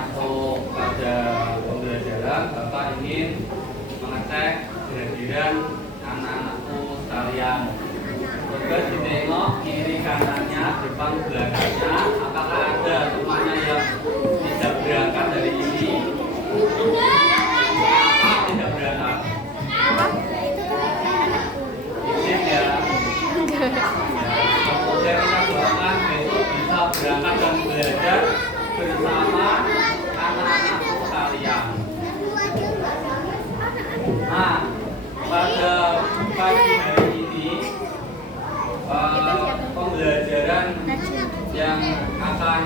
masuk pada pembelajaran, Bapak ingin mengecek kehadiran anak-anakku sekalian. Coba ditengok kiri kanannya, depan belakangnya, apakah ada temannya yang tidak berangkat dari ini? Tidak berangkat. Izin ya. Kemudian kita doakan besok bisa berangkat dan belajar bersama anak-anakku sekalian. Nah, pada pagi hari ini pembelajaran yang akan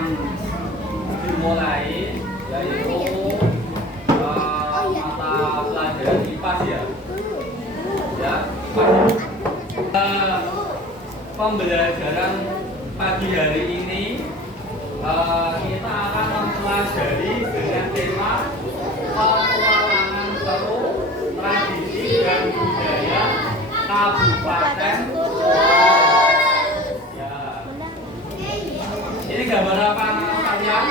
dimulai yaitu mata pelajaran IPAS ya. Pembelajaran pagi hari ini kita akan mempelajari dengan tema petualangan seru tradisi dan budaya Kabupaten. Ya. Ini gambar apa anak kalian?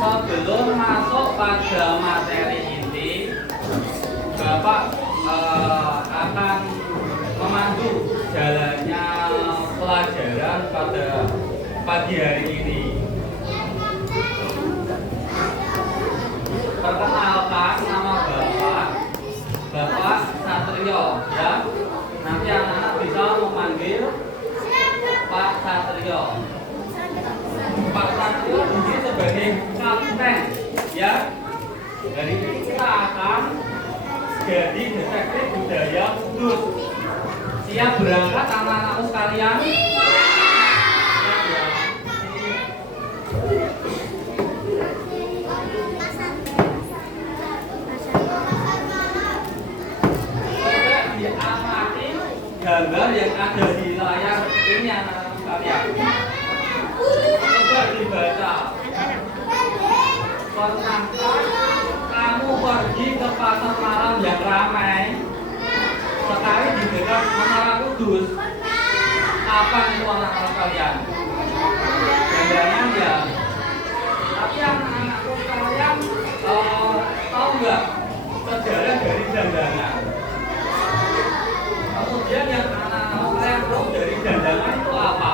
Sebelum masuk pada materi inti, Bapak akan memandu jalannya pelajaran pada pagi hari ini. Perkenalkan, nama Bapak Satrio ya. Nanti anak-anak bisa memanggil Pak Satrio. Pak Satrio ini sebagai kapten ya. Dari ini kita akan jadi detektif budaya Kudus. Siap berangkat anak-anakku sekalian? Siap ya. Diamati gambar yang ada di layar ini anak-anak sekalian. Coba dibaca. Pernahkah kamu pergi ke pasar malam yang ramai sekali di dekat Menara Kudus? Apa itu anak-anak sekalian? Jangan ya. Tapi anak-anakku sekalian tahu nggak sejarah dari dandanan? Kemudian yang anak-anak sekalian tahu dari dandanan itu apa?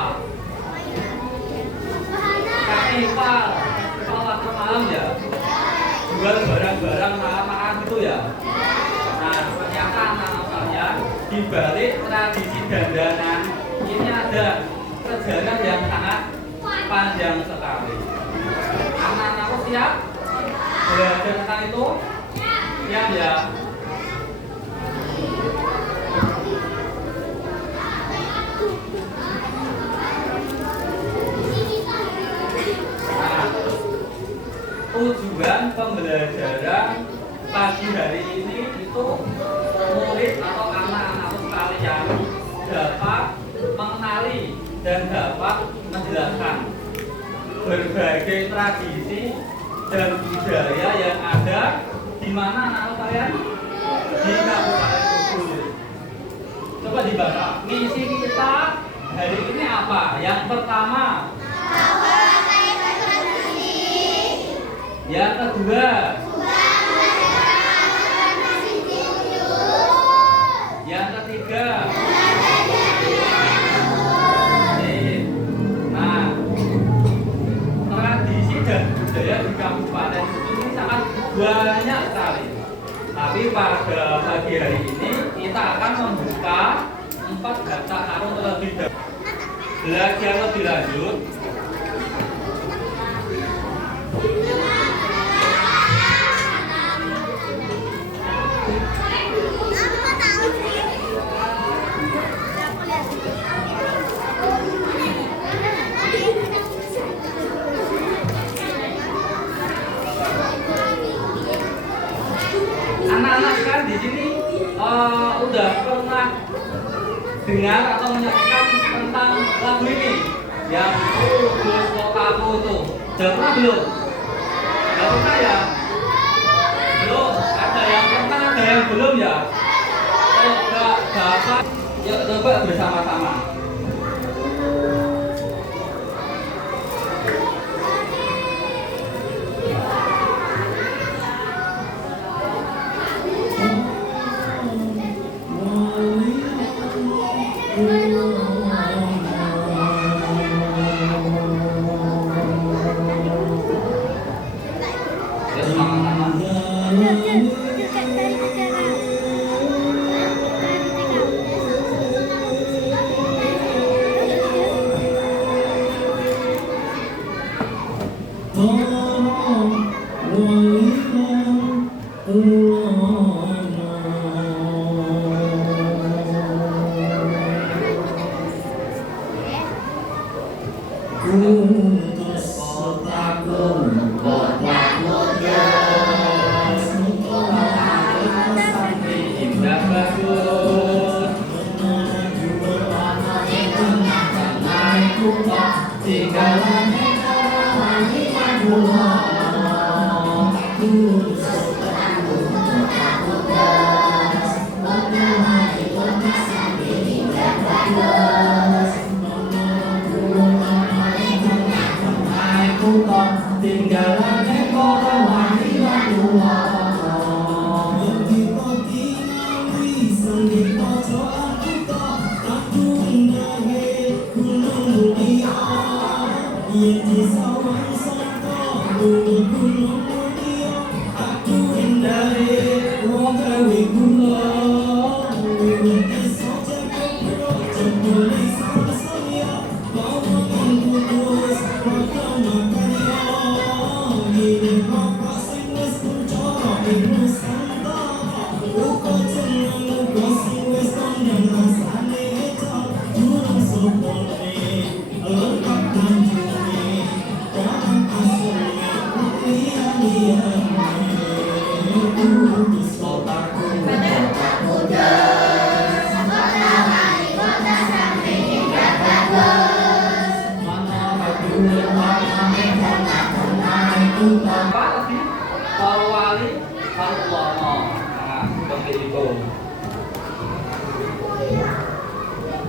Festival pasar malam ya. Jual barang-barang makan gitu ya. Nah, ternyata anak-anak sekalian di balik tradisi dandanan ini ada sejarah yang sangat panjang sekali. Anak-anakku siap belajar tentang itu? Siap ya. Tujuan pembelajaran pagi hari ini itu murid atau anak-anak sekalian dapat mengenali dan dapat menjelaskan berbagai tradisi dan budaya yang ada di mana anak-anak sekalian? Di Kabupaten Kudus. Coba dibaca. Misi kita hari ini apa? Yang pertama, yang kedua, yang ketiga, nah, tradisi dan budaya di Kabupaten Kudus ini sangat banyak sekali. Tapi pada pagi hari ini kita akan membuka 4 daftar karun terlebih dahulu. Belajar lebih lanjut. Anak-anak kan di sini udah pernah dengar atau menyaksikan tentang lagu ini yang Kudus Kotaku itu? Sudah pernah belum? Sudah pernah ya? Belum? Ada yang pernah, ada yang belum ya? Coba Bapak, yuk coba bersama-sama.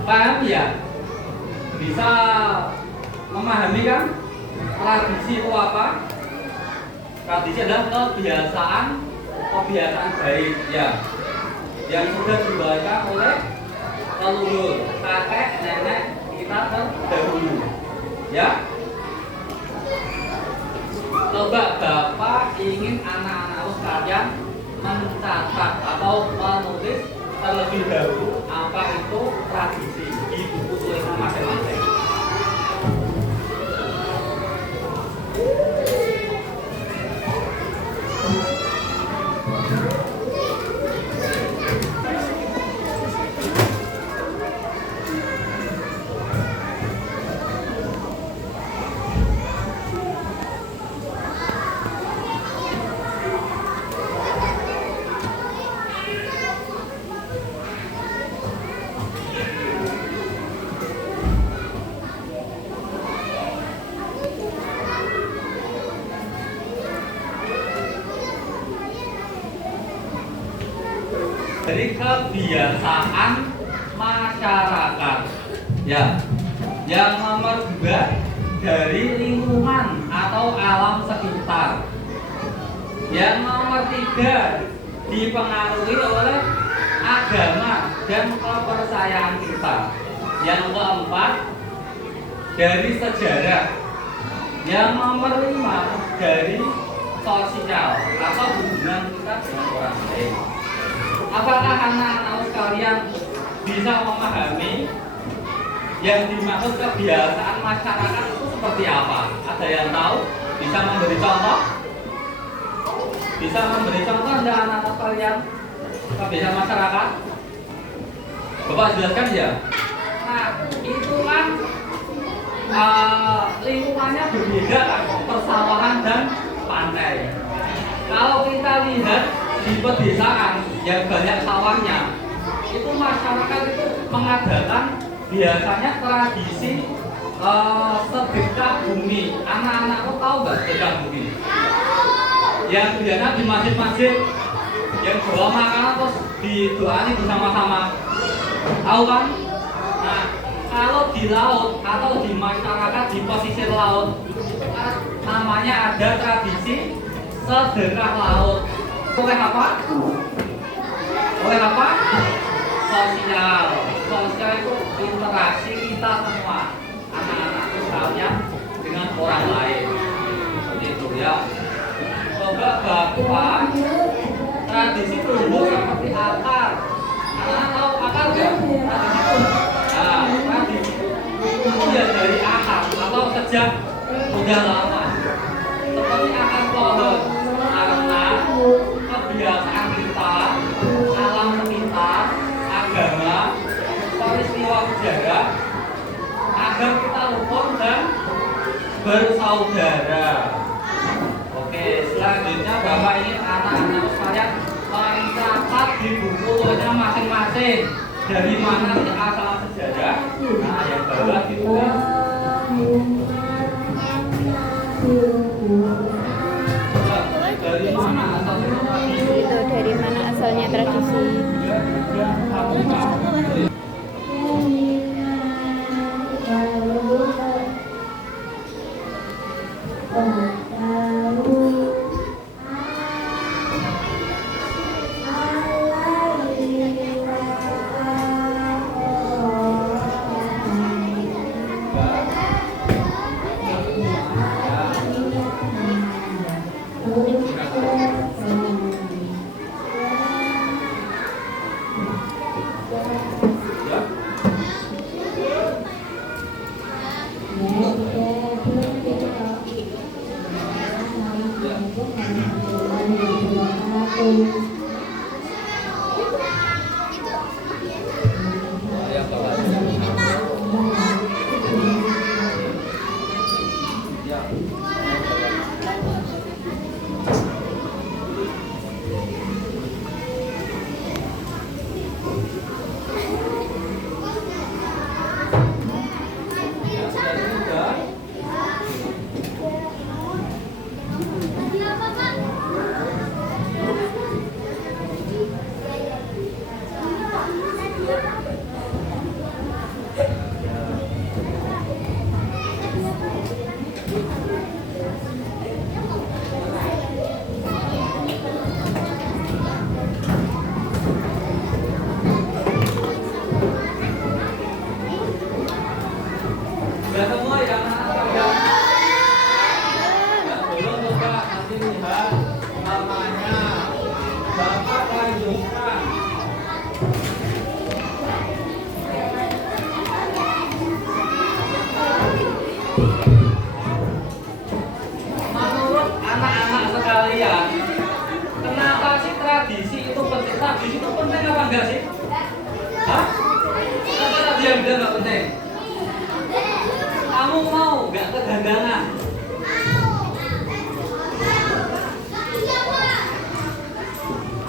Paham ya? Bisa memahami kan? Tradisi itu apa? Tradisi adalah kebiasaan baik ya, yang sudah dibawakan oleh leluhur, kakek, nenek kita terdahulu ya. Coba Bapak ingin anak-anak sekalian mencatat atau menulis terlebih dahulu apa itu tradisi di buku tulisan masing-masing. Dari kebiasaan masyarakat ya. Yang nomor 2 dari lingkungan atau alam sekitar. Yang nomor 3 dipengaruhi oleh agama dan kepercayaan kita. Yang keempat dari sejarah. Yang nomor 5 dari sosial atau hubungan kita dengan orang lain. Apakah anak-anak sekalian bisa memahami yang dimaksud kebiasaan masyarakat itu seperti apa? Ada yang tahu? Bisa memberi contoh? Bisa memberi contoh enggak anak-anak sekalian kebiasaan masyarakat? Bapak jelaskan ya. Nah, itu kan lingkungannya berbeda kan, persawahan dan pantai. Kalau kita lihat di pedesaan yang banyak sawahnya, itu masyarakat itu mengadakan biasanya tradisi sedekah bumi. Anak-anakku tahu nggak sedekah bumi? Yang biasanya di masjid-masjid yang bawa makanan terus didoani bersama-sama. Tahu kan? Nah, kalau di laut atau di masyarakat di pesisir laut, namanya ada tradisi sedekah laut. Oleh apa? Oleh apa? Sosial. Sosial itu interaksi kita semua, anak-anak sekalian dengan orang lain. Seperti itu ya. Coba Bapak, tradisi tumbuh seperti akar. Anak tahu akar nggak? Tradisi tumbuh. Nah, tradisi itu ya dari akar atau sejak udah lama. kebiasaan kita, alam sekitar, agama, peristiwa sejarah, agar kita rukun dan bersaudara. Oke, selanjutnya Bapak ingin anak-anak sekalian mencatat di bukunya masing-masing dari mana sih asal sejarah. Nah, yang bawah ditulis dari mana asal tradisi. Itu dari mana asalnya tradisi. Sudah semua ya anak-anak sekalian? Yang belum coba nanti lihat namanya. Bapak lanjutkan. Menurut anak-anak sekalian, kenapa sih tradisi itu penting? Tradisi itu penting apa enggak sih? Hah? Kenapa tadi yang bilang enggak penting? Kamu mau nggak kegandangan?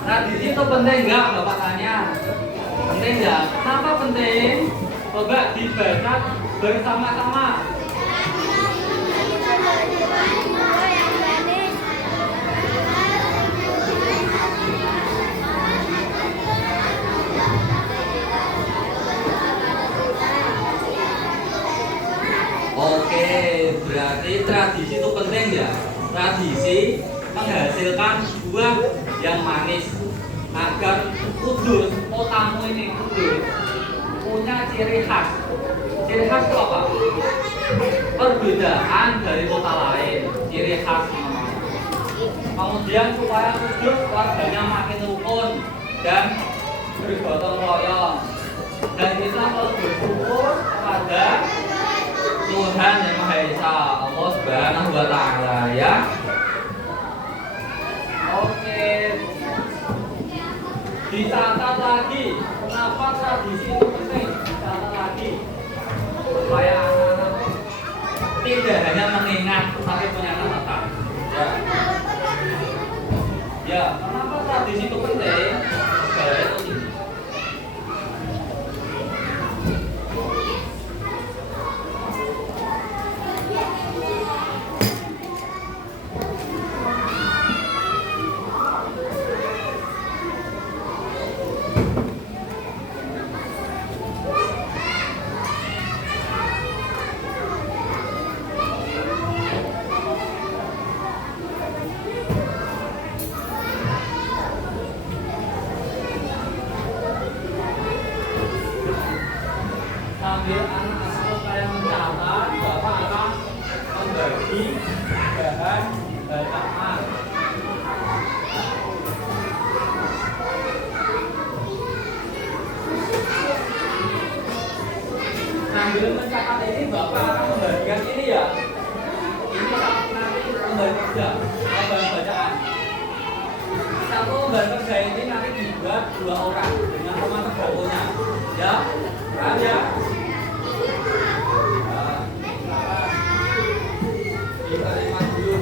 Tradisi itu penting nggak, Bapak tanya? Penting nggak? Kenapa penting? Coba dibaca bersama-sama. Oke, berarti tradisi itu penting ya. Tradisi menghasilkan buah yang manis agar Kudus, kotamu ini Kudus, punya ciri khas. Ciri khas itu apa? Perbedaan dari kota lain, ciri khas namanya. Kemudian supaya Kudus warganya makin rukun dan bergotong royong, dan kita harus bersyukur kepada Tuhan yang Maha Esa, Allah Subhanahu wa Ta'ala ya. Oke, dicatat lagi kenapa tradisi itu penting. Dicatat lagi supaya anak-anak tidak hanya mengingat tapi punya catatan ya. Ya, kenapa tradisi itu penting? Sebenarnya itu ini. Sambil anak-anak saya mencatat, Bapak akan membagi bahan bacaan. Sambil mencatat ini, Bapak akan membagikan ini ya. Ini nanti membagi bahan bacaan. Satu lembar kerja ini nanti dibuat 2 orang dengan teman terbarunya. Ya, paham ya? Nah, kita terima dulu.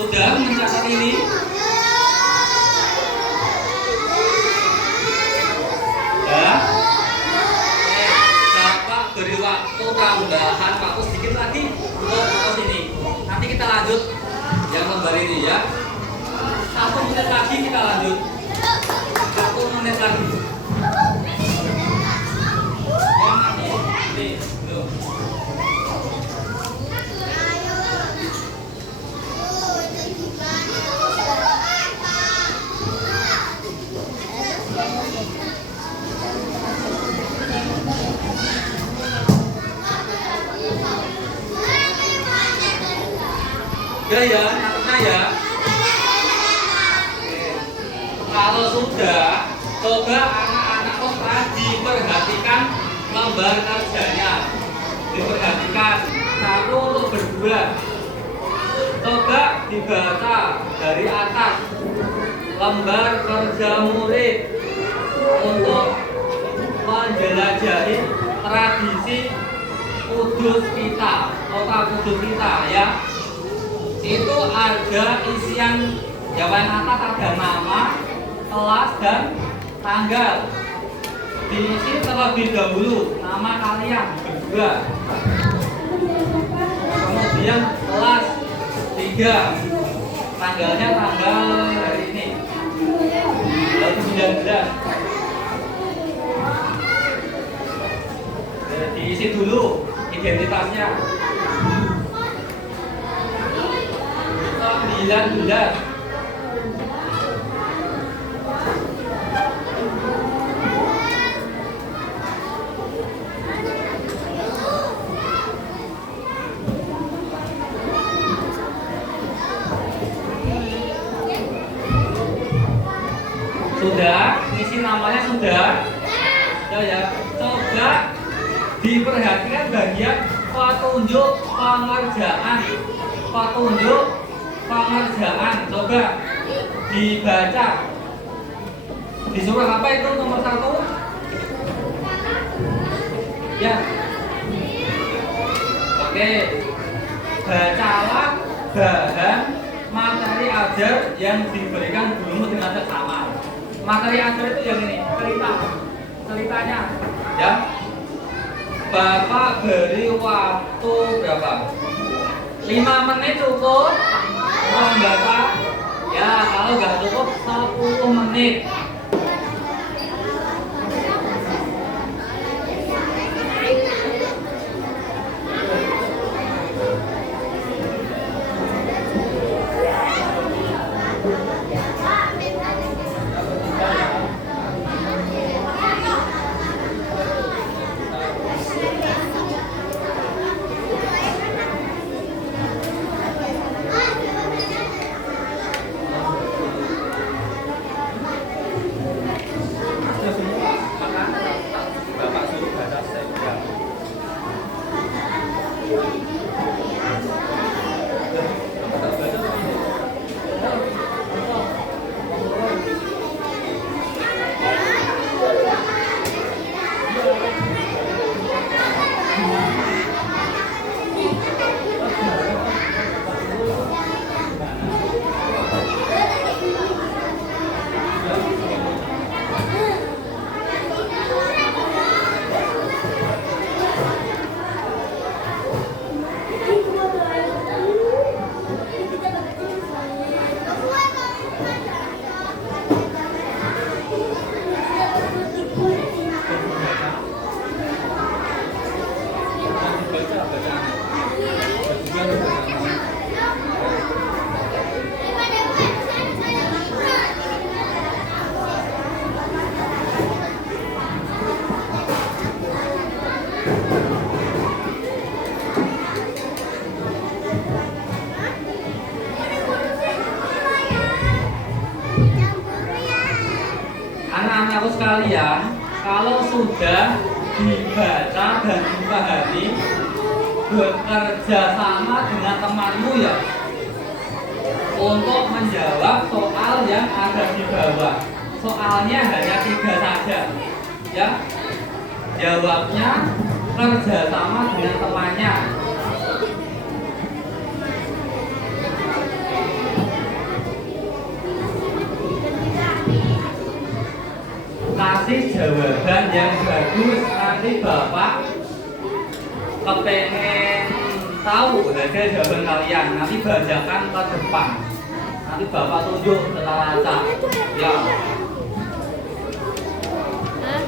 Sudah mencatat ini? Ya. Bapak beri waktu tambahan waktu sedikit lagi untuk fokus ini. Nanti kita lanjut yang lembar ini ya. 1 menit lagi kita lanjut. 1 menit lagi. Ini, tuh. Ya ya, catatnya ya. Kalau sudah, coba anak-anak kota diperhatikan lembar kerjanya. Diperhatikan. 1 untuk berdua. Coba dibaca dari atas. Lembar kerja murid untuk menjelajahi tradisi Kudus kita, kota Kudus kita ya. Itu ada isian jawaban atas, ada nama, kelas dan tanggal. Diisi terlebih dahulu nama kalian berdua. Kemudian kelas 3, tanggalnya tanggal hari ini, tanggal 19. Diisi dulu identitasnya. 19. Sudah, isi namanya sudah. Ya. Coba diperhatikan bagian petunjuk pengerjaan. Petunjuk pengerjaan. Coba dibaca. Disuruh apa itu nomor 1? Ya. Oke. Bacalah bahan materi ajar yang diberikan gurumu dengan seksama. Materi ajar itu yang ini, ceritanya. Ya. Bapak beri waktu berapa? 5 menit cukup membaca. Ya, kalau nggak cukup 10 menit. anak-anakku sekalian, kalau sudah dibaca dan dipahami, bekerja sama dengan temanmu ya untuk menjawab soal yang ada di bawah. Soalnya hanya 3 saja, ya. Jawabnya kerja sama dengan temannya. Kasih jawaban yang bagus, nanti Bapak kepengen tahu hasil jawaban kalian, nanti bacakan ke depan, nanti Bapak tunjuk setelah acak ya. Hah?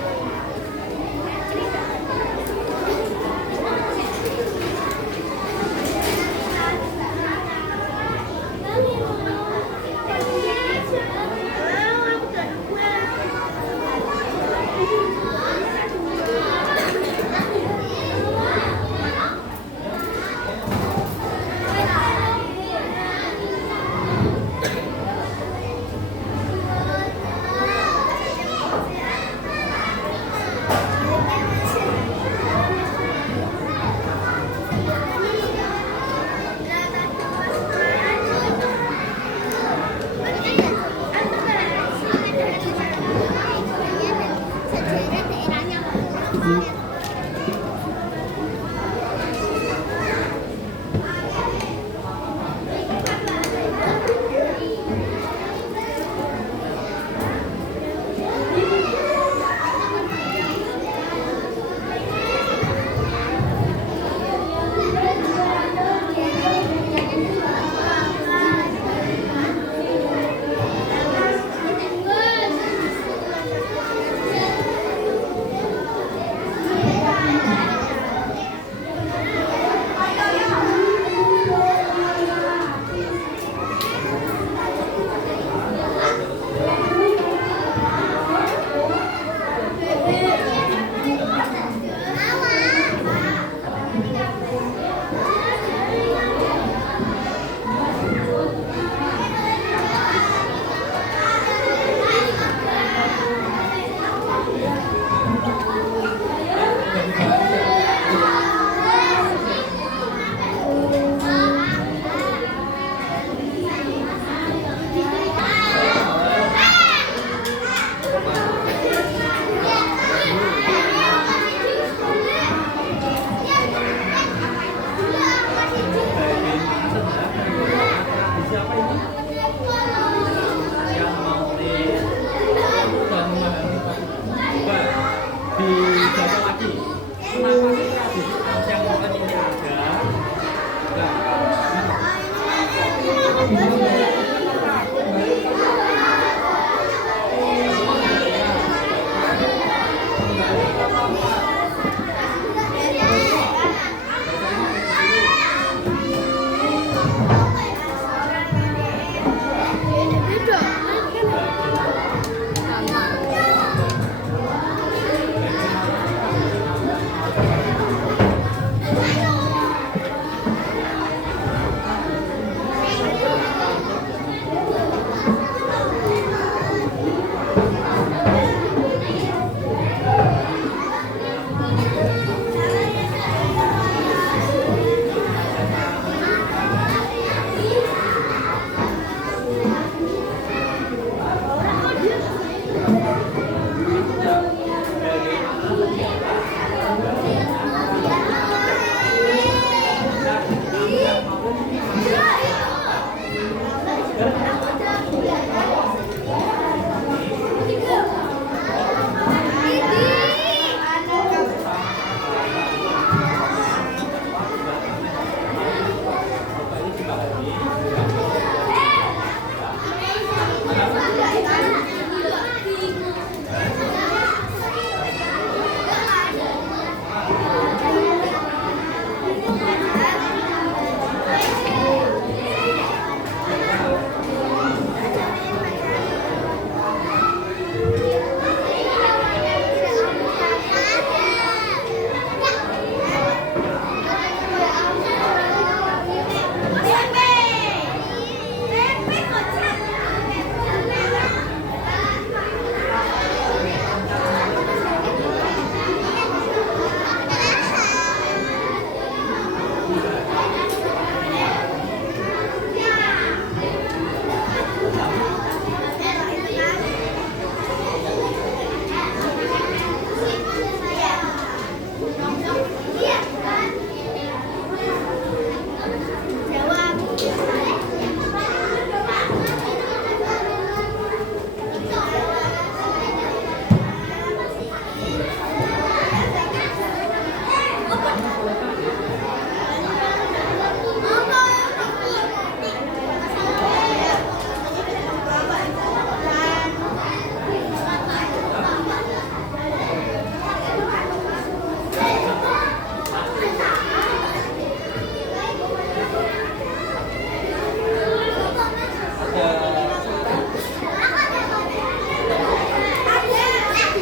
Hmm.